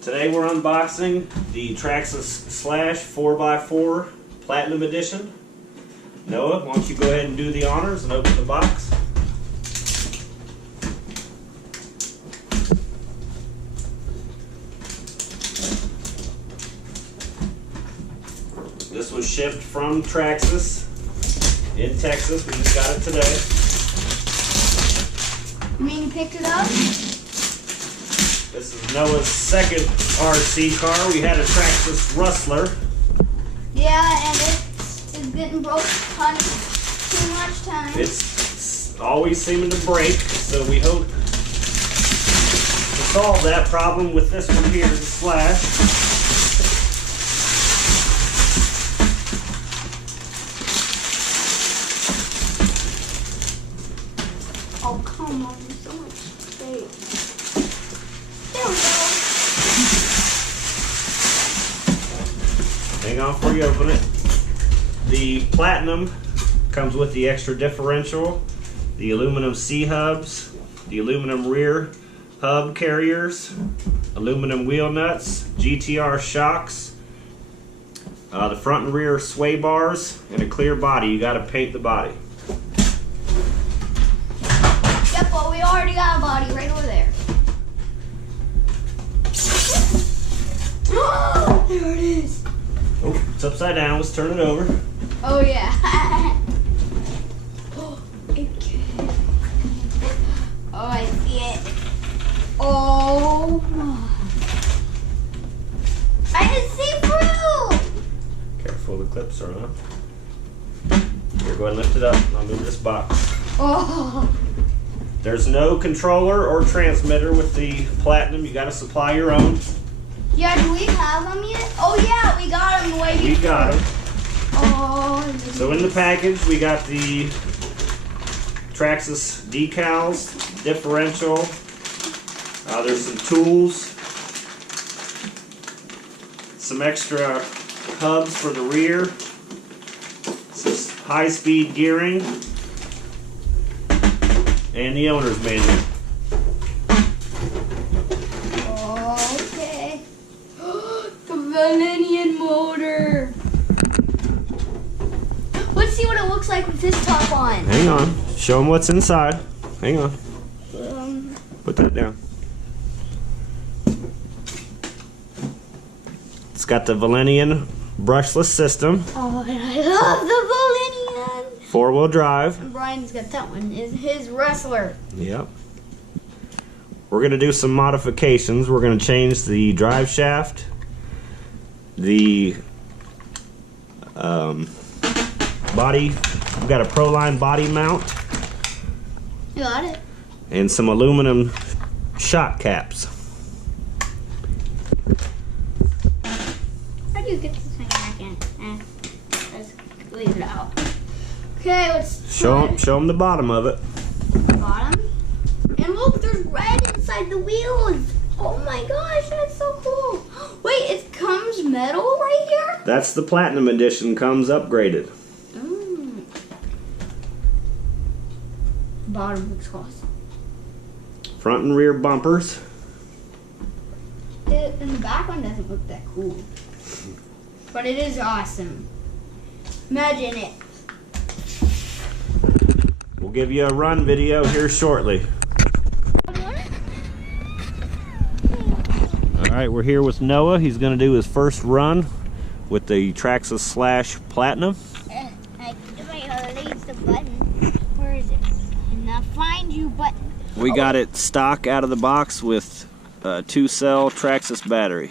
Today we're unboxing the Traxxas Slash 4x4 Platinum Edition. Noah, why don't you go ahead and do the honors and open the box. This was shipped from Traxxas in Texas. We just got it today. You mean you picked it up? This is Noah's second RC car. We had a Traxxas Rustler. Yeah, and it's getting broke too much time. It's always seeming to break, so we hope to solve that problem with this one here, the Slash. Oh, come on, there's so much space. There we go. Hang on before you open it. The Platinum comes with the extra differential, the aluminum C-hubs, the aluminum rear hub carriers, aluminum wheel nuts, GTR shocks, the front and rear sway bars, and a clear body. You got to paint the body. Yep, well, we already got a body right over there. Oh, there it is. Oh, it's upside down. Let's turn it over. Oh, yeah. Oh, I see it. Oh, my. I didn't see through. Careful, the clips are on. Here, go ahead and lift it up. I'll move this box. Oh. There's no controller or transmitter with the Platinum. You got to supply your own. Yeah, do we have them yet? Oh, yeah, we got them way before. We got them. Oh. So in the package, we got the Traxxas decals, differential. There's some tools, some extra hubs for the rear, some high-speed gearing, and the owner's manual. Okay. The Valenian motor. Let's see what it looks like with this top on. Hang on. Show them what's inside. Hang on. Put that down. It's got the Valenian brushless system. Oh, and I love the Valenian. 4-wheel drive. And Brian's got that one. Is his Rustler. Yep. We're going to do some modifications. We're going to change the drive shaft, the body. We've got a Proline body mount. You got it. And some aluminum shock caps. How do you get this thing back in? Let's leave it out. Okay, let's Show them the bottom of it. bottom. And look, there's red inside the wheels. Oh my gosh, that's so cool. Wait, it comes metal right here? That's the Platinum Edition, comes upgraded. Bottom looks awesome. Front and rear bumpers. And the back one doesn't look that cool. But it is awesome. Imagine it. We'll give you a run video here shortly. Alright, we're here with Noah. He's going to do his first run with the Traxxas Slash Platinum. I release the button. Where is it? And the find you button. We got it stock out of the box with a 2-cell Traxxas battery.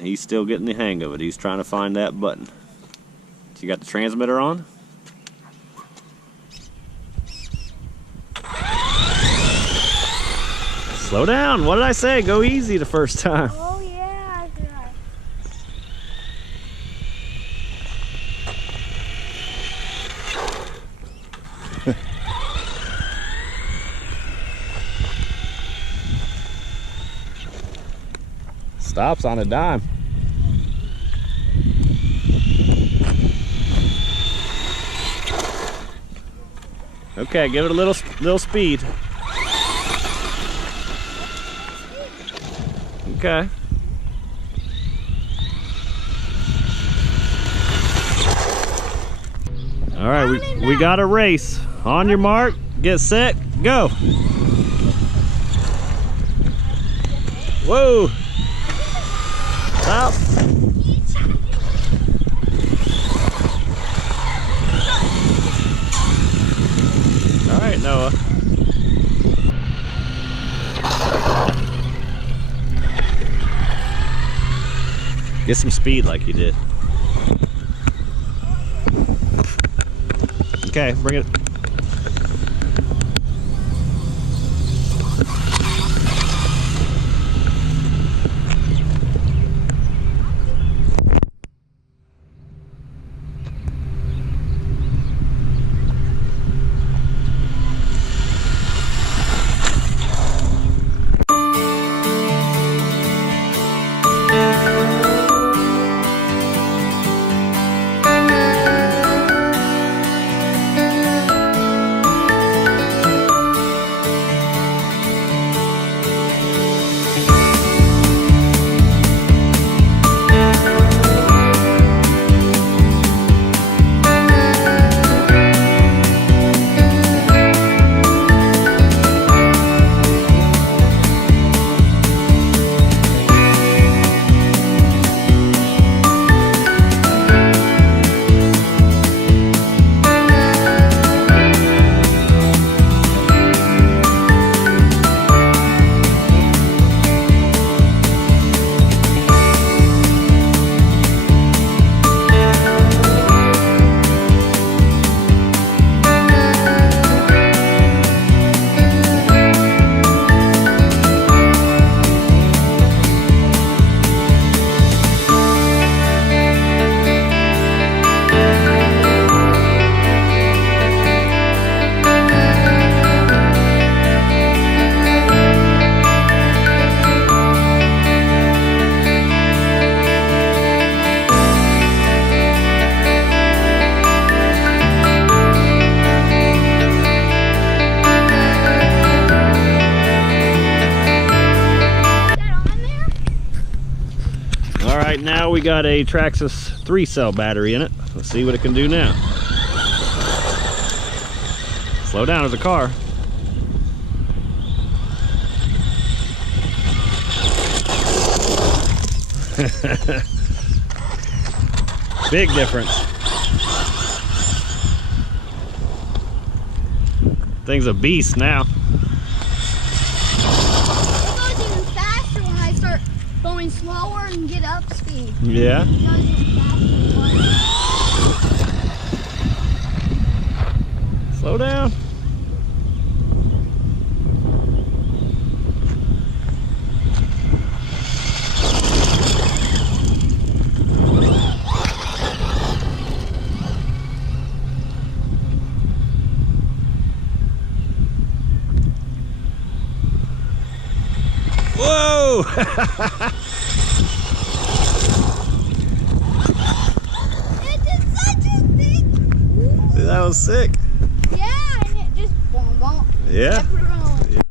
He's still getting the hang of it. He's trying to find that button. You got the transmitter on? Slow down. What did I say? Go easy the first time. Oh yeah, Stops on a dime. Okay, give it a little speed. Okay. All right, we got a race. On your mark, get set, go. Whoa. Stop. All right, Noah. Get some speed like you did. Okay, bring it. Right now we got a Traxxas 3-cell battery in it. Let's see what it can do now. Slow down as a car. Big difference. Thing's a beast now. Going slower and get up speed. Yeah. Slow down. Whoa! It did such a thing. That was sick. Yeah, and it just boom, boom. Yeah. Yeah.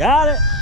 Got it.